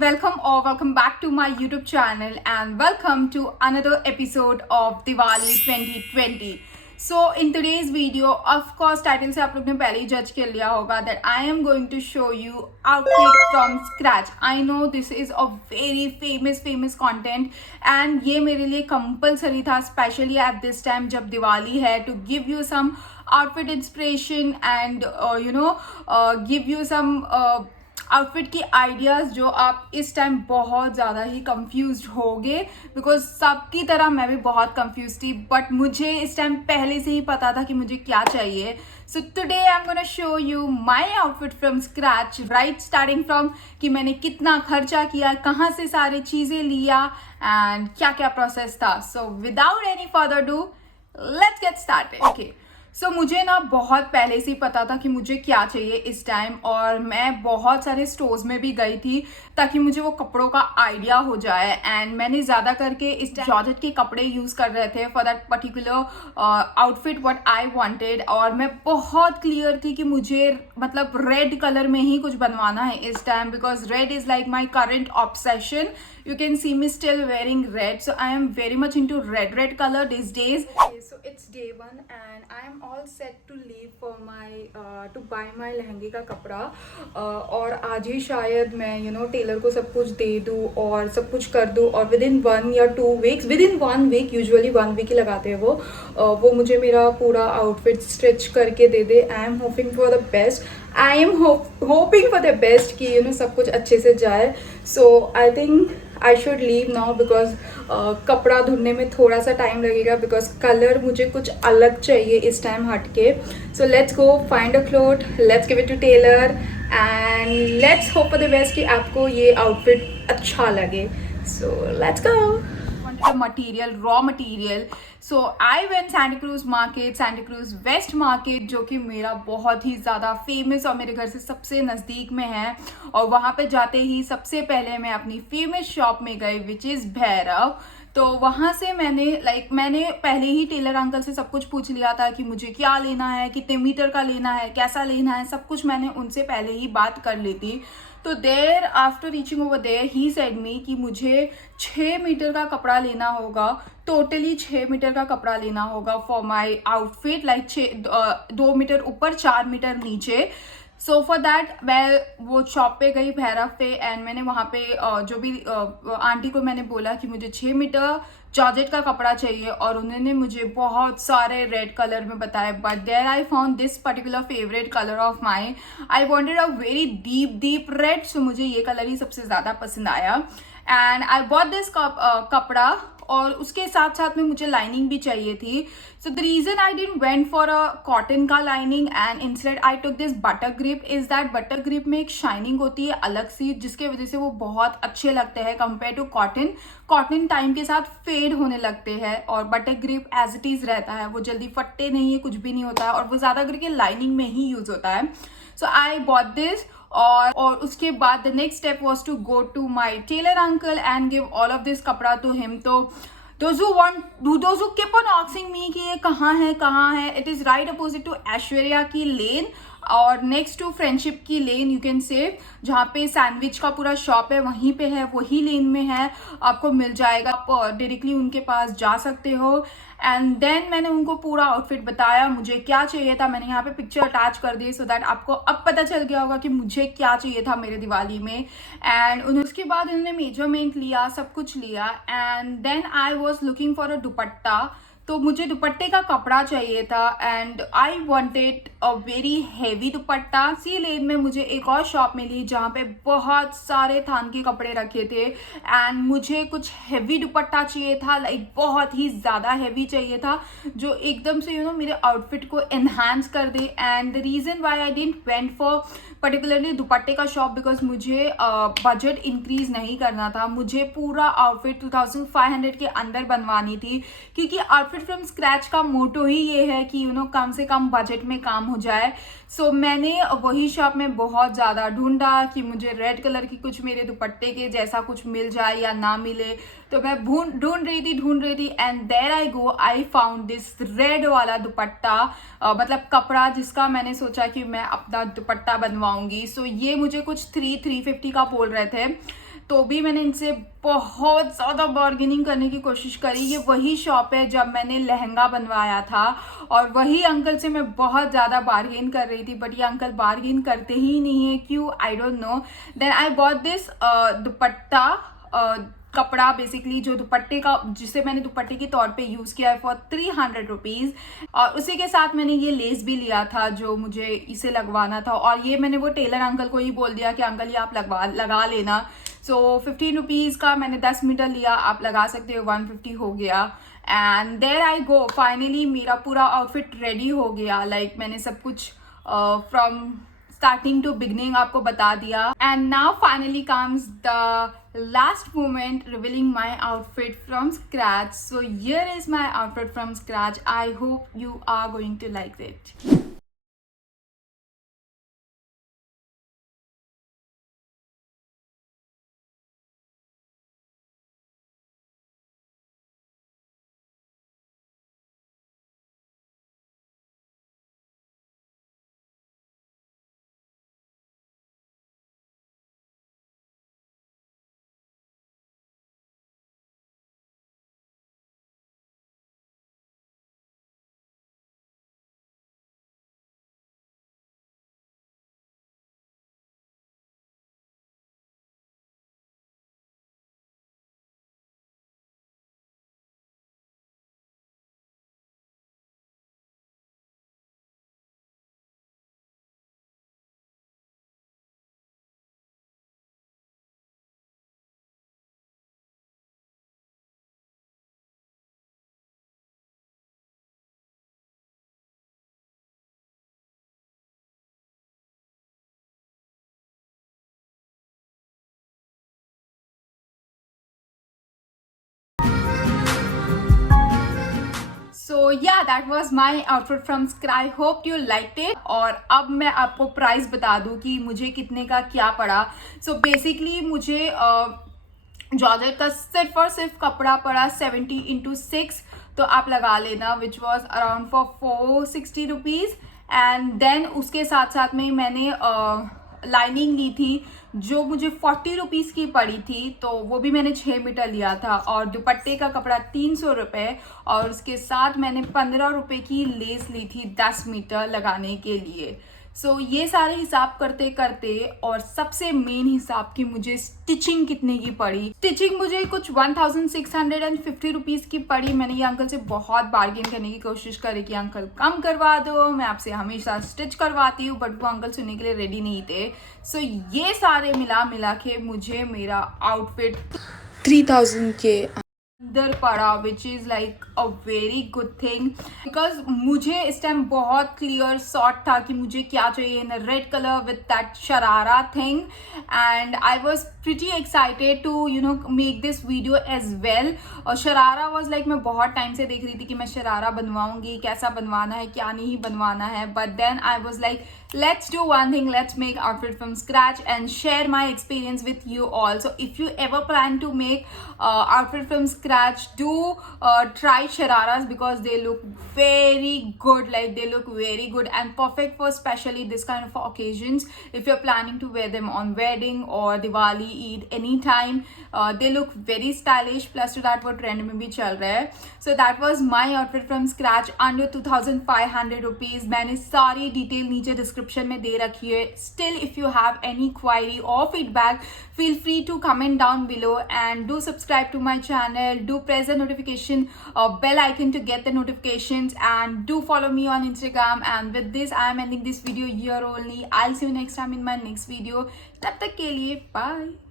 welcome or welcome back to my YouTube channel and welcome to another episode of Diwali 2020. So in today's video, of course title से आप लोग ने पहले ही जज कर लिया होगा that I am going to show you outfit from scratch. I know this is a very famous content and ये मेरे लिए compulsory था especially at this time जब दिवाली है to give you some outfit inspiration and give you some outfit की ideas जो आप इस टाइम बहुत ज़्यादा ही कंफ्यूज्ड होगे बिकॉज सबकी तरह मैं भी बहुत कंफ्यूज थी बट मुझे इस टाइम पहले से ही पता था कि मुझे क्या चाहिए. So today I am gonna show you my outfit from scratch right starting from कि मैंने कितना खर्चा किया, कहाँ से सारी चीज़ें लिया एंड क्या क्या प्रोसेस था. So without any further do let's get started. Okay, so मुझे ना बहुत पहले से ही पता था कि मुझे क्या चाहिए इस टाइम और मैं बहुत सारे स्टोर्स में भी गई थी ताकि मुझे वो कपड़ों का आइडिया हो जाए. एंड मैंने ज़्यादा करके इस जॉर्जेट के कपड़े यूज़ कर रहे थे for that particular outfit what I wanted. और मैं बहुत क्लियर थी कि मुझे मतलब रेड कलर में ही कुछ बनवाना है इस time because red is like my current obsession. You can see me still wearing red, so I am very much into red color these days. Okay, so it's day one and I am all set to leave for my to buy my लहंगे का कपड़ा. और आज ही शायद मैं Taylor को सब कुछ दे दूँ और सब कुछ कर दूँ और within 1 या 2 weeks, within 1 week, usually 1 week ही लगाते हैं वो मुझे मेरा पूरा आउटफिट स्टिच करके दे दे. I am hoping for the best. I am hoping for the best कि सब कुछ अच्छे से जाए. So I think I should leave now because कपड़ा धुलने में थोड़ा सा टाइम लगेगा बिकॉज कलर मुझे कुछ अलग चाहिए इस टाइम हट के. So let's go find a cloth, let's give it to tailor and let's hope for the best कि आपको ये आउटफिट अच्छा लगे. So let's go. Material, raw material. So I went Santacruz market, Santacruz west market जो कि मेरा बहुत ही ज़्यादा फेमस और मेरे घर से सबसे नज़दीक में है. और वहाँ पे जाते ही सबसे पहले मैं अपनी फेमस शॉप में गई विच इज़ भैरव. तो वहाँ से मैंने पहले ही टेलर अंकल से सब कुछ पूछ लिया था कि मुझे क्या लेना है, कितने मीटर का लेना है, कैसा लेना है, सब कुछ मैंने उनसे पहले ही बात कर ली थी. तो there after reaching over there he said me कि मुझे 6 मीटर का कपड़ा लेना होगा, टोटली 6 मीटर का कपड़ा लेना होगा for my outfit, like 2 metre ऊपर 4 मीटर नीचे. सो फॉर दैट मैं वो शॉप पे गई भैरव पे एंड मैंने वहाँ पे जो भी आंटी को मैंने बोला कि मुझे 6 मीटर जॉर्जेट का कपड़ा चाहिए और उन्होंने मुझे बहुत सारे रेड कलर में बताया. But there I found this particular favourite colour of my. I wanted a very deep red. So मुझे ये कलर ही सबसे ज़्यादा पसंद आया एंड आई बॉट दिस कपड़ा और उसके साथ साथ में मुझे लाइनिंग भी चाहिए थी. So the reason I didn't went for a cotton का lining and instead I took this butter grip. Is that butter grip में एक शाइनिंग होती है अलग सी जिसके वजह से वो बहुत अच्छे लगते हैं compare to cotton. Cotton time के साथ फेड होने लगते हैं और better grip as it is रहता है, वो जल्दी फटते नहीं है, कुछ भी नहीं होता है और वो ज़्यादा करके लाइनिंग में ही यूज़ होता है. सो आई बॉट दिस और उसके बाद the next step was to go to my tailor uncle and give all of this कपड़ा टू हिम. तो those who keep on asking me कि ये कहाँ है, it is right opposite to Aishwarya की लेन और नेक्स्ट टू फ्रेंडशिप की लेन you can say, जहाँ पे सैंडविच का पूरा शॉप है वहीं पे है, वही लेन में है, आपको मिल जाएगा. आप डायरेक्टली उनके पास जा सकते हो. एंड देन मैंने उनको पूरा आउटफिट बताया मुझे क्या चाहिए था. मैंने यहाँ पे पिक्चर अटैच कर दी सो दैट आपको अब पता चल गया होगा कि मुझे क्या चाहिए था मेरे दिवाली में. एंड उसके बाद उन्होंने मेजरमेंट लिया, सब कुछ लिया and then I was looking for a dupatta. तो मुझे दुपट्टे का कपड़ा चाहिए था and I wanted a very heavy dupatta. C lane में मुझे एक और शॉप मिली जहाँ पे बहुत सारे थान के कपड़े रखे थे एंड मुझे कुछ हैवी दुपट्टा चाहिए था, लाइक बहुत ही ज़्यादा हैवी चाहिए था जो एकदम से मेरे आउटफिट को एनहांस कर दे. And the reason why I didn't went for particularly दुपट्टे का शॉप बिकॉज मुझे बजट इंक्रीज नहीं करना था. मुझे पूरा आउटफिट 2500 के अंदर बनवानी थी क्योंकि आउटफिट फ्रॉम स्क्रैच का मोटो ही ये है कि कम से कम बजट में काम हो जाए. सो मैंने वही शॉप में बहुत ज़्यादा ढूंढा कि मुझे रेड कलर की कुछ मेरे दुपट्टे के जैसा कुछ मिल जाए या ना मिले. तो मैं ढूंढ रही थी and there I go, I found this red वाला दुपट्टा, मतलब कपड़ा जिसका मैंने सोचा कि मैं अपना दुपट्टा बनवाऊंगी. सो ये मुझे कुछ 350 का बोल रहे थे. तो भी मैंने इनसे बहुत ज़्यादा बार्गेनिंग करने की कोशिश करी। ये वही शॉप है जब मैंने लहंगा बनवाया था, और वही अंकल से मैं बहुत ज़्यादा बार्गेन कर रही थी, बट ये अंकल बार्गेन करते ही नहीं है, क्यों, I don't know. Then I bought this dupatta, कपड़ा बेसिकली जो दुपट्टे का, जिसे मैंने दुपट्टे के तौर पे यूज़ किया है, फॉर 300 रुपीज़। और उसी के साथ मैंने ये लेस भी लिया था जो मुझे इसे लगवाना था, और ये मैंने वो टेलर अंकल को ही बोल दिया कि अंकल ये आप लगा लेना। सो 15 रुपीज़ का मैंने 10 मीटर लिया, आप लगा सकते हो, 150 हो गया। And there I go, finally मेरा पूरा आउटफिट रेडी हो गया। लाइक मैंने सब कुछ फ्रॉम स्टार्टिंग टू बिगनिंग आपको बता दिया। And now finally comes the last moment revealing my outfit from scratch. So here is my outfit from scratch. I hope you are going to like it. सो या that was my outfit from scratch. I hope you like it. और अब मैं आपको price बता दूँ कि मुझे कितने का क्या पड़ा। सो बेसिकली मुझे जॉर्जेट का सिर्फ और सिर्फ कपड़ा पड़ा 70x6, तो आप लगा लेना, which was around for 460 rupees. And then उसके साथ साथ में मैंने लाइनिंग ली थी जो मुझे 40 रुपीज़ की पड़ी थी, तो वो भी मैंने 6 मीटर लिया था। और दुपट्टे का कपड़ा 300 रुपये, और उसके साथ मैंने 15 रुपये की लेस ली थी 10 मीटर लगाने के लिए। सो ये सारे हिसाब करते करते, और सबसे मेन हिसाब की मुझे स्टिचिंग कितने की पड़ी। स्टिचिंग मुझे कुछ 1650 रुपीज़ की पड़ी। मैंने ये अंकल से बहुत बार्गेन करने की कोशिश करी कि अंकल कम करवा दो, मैं आपसे हमेशा स्टिच करवाती हूँ, बट वो अंकल सुनने के लिए रेडी नहीं थे। सो ये सारे मिला के मुझे मेरा आउटफिट 3000 के अंदर पड़ा, which is like a very good thing, because मुझे इस टाइम बहुत क्लियर शॉर्ट था कि मुझे क्या चाहिए in red colour with that sharara thing. And I was pretty excited to make this video as well. और शरारा वॉज लाइक, मैं बहुत टाइम से देख रही थी कि मैं शरारा बनवाऊंगी, कैसा बनवाना है क्या नहीं बनवाना है, but then I was like, let's do one thing, let's make outfit from scratch and share my experience with you all. So if you ever plan to make outfit from scratch, do try shararas, because they look very good, like they look very good and perfect for especially this kind of occasions. If you're planning to wear them on wedding or Diwali, Eid, anytime, they look very stylish, plus to that वो trend में भी चल रहा है. So that was my outfit from scratch under 2500 rupees. मैंने सारी detail नीचे description में दे रखी है. Still, if you have any query or feedback, feel free to comment down below and do subscribe to my channel. Do press the notification bell icon to get the notifications, and do follow me on Instagram. And with this, I am ending this video here only. I'll see you next time in my next video. तब तक के लिए bye.